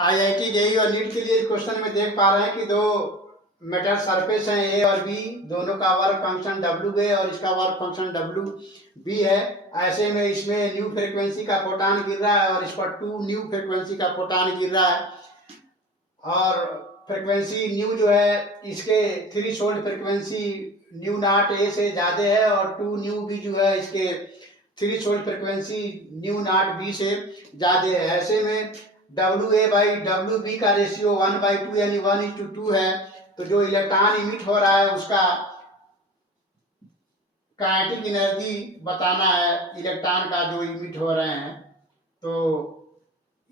IIT JEE और NEET के लिए क्वेश्चन में देख पा रहे हैं कि दो मेटल सरफेस हैं ए और बी, दोनों का वर्क फंक्शन डब्ल्यू है और इसका वर्क फंक्शन डब्ल्यू बी है। ऐसे में इसमें न्यू फ्रीक्वेंसी का फोटान गिर रहा है और इस पर 2 न्यू फ्रीक्वेंसी का फोटान गिर रहा है और फ्रीक्वेंसी न्यू जो है इसके threshold frequency nu not a से ज़्यादा है और 2 न्यू बी जो है इसके threshold frequency nu naught B से ज़्यादा है। ऐसे में W A by W B का रेशियो 1/2 यानी 1:2 है। तो जो इलेक्ट्रॉन इमिट हो रहा है उसका काइनेटिक एनर्जी बताना है, इलेक्ट्रॉन का जो इमिट हो रहे हैं। तो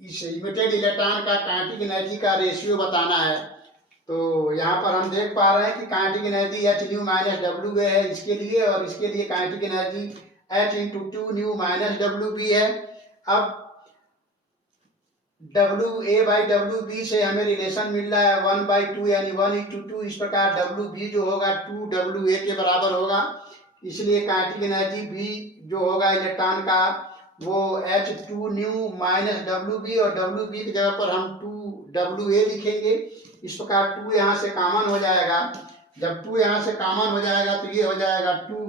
इस इमिटेड इलेक्ट्रॉन का काइनेटिक एनर्जी का रेशियो बताना है। तो यहाँ पर हम देख पा रहे हैं कि kinetic energy H nu minus W है इसके लिए, और इसके लिए kinetic energy H into 2 nu minus W B है। अब W A by W B से हमें रिलेशन मिल रहा है 1/2 यानी 1:2। इस प्रकार डब्ल्यू बी जो होगा 2 डब्ल्यू ए के बराबर होगा। इसलिए काइनेटिक एनर्जी बी जो होगा इलेक्ट्रॉन का वो H 2 nu minus W B, और डब्ल्यू बी की जगह पर हम 2 डब्ल्यू ए लिखेंगे। इस प्रकार 2 यहाँ से कॉमन हो जाएगा। जब 2 यहाँ से कॉमन हो जाएगा तो ये हो जाएगा 2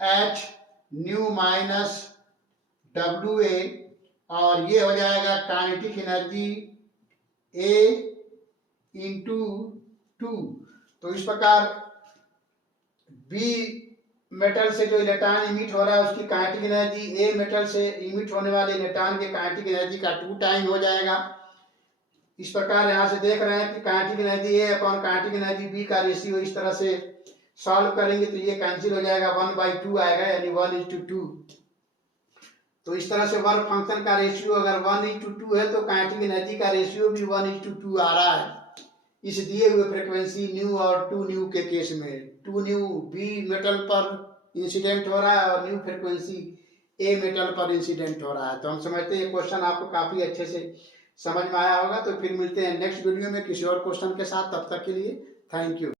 H nu minus W A, और ये हो जाएगा काइनेटिक एनर्जी ए इंटू 2। तो इस प्रकार बी मेटल से जो इलेक्ट्रॉन इमिट हो रहा है उसकी काइनेटिक एनर्जी ए मेटल से इमिट होने वाले इलेक्ट्रॉन के काइनेटिक एनर्जी का 2 टाइम हो जाएगा। इस प्रकार यहाँ से देख रहे हैं कि काइनेटिक एनर्जी ए अपॉन काइनेटिक एनर्जी बी का रेशियो इस तरह से सॉल्व करेंगे तो ये कैंसिल हो जाएगा, 1/2 आएगा यानी 1:2। तो इस तरह से वर्क फंक्शन का रेशियो अगर 1:2 है तो काइनेटिक एनर्जी का रेशियो भी 1:2 आ रहा है इस दिए हुए फ्रीक्वेंसी न्यू और 2 न्यू के केस में। 2 न्यू बी मेटल पर इंसिडेंट हो रहा है और न्यू फ्रीक्वेंसी ए मेटल पर इंसिडेंट हो रहा है। तो हम समझते हैं ये क्वेश्चन आपको काफ़ी अच्छे से समझ में आया होगा। तो फिर मिलते हैं नेक्स्ट वीडियो में किसी और क्वेश्चन के साथ। तब तक के लिए थैंक यू।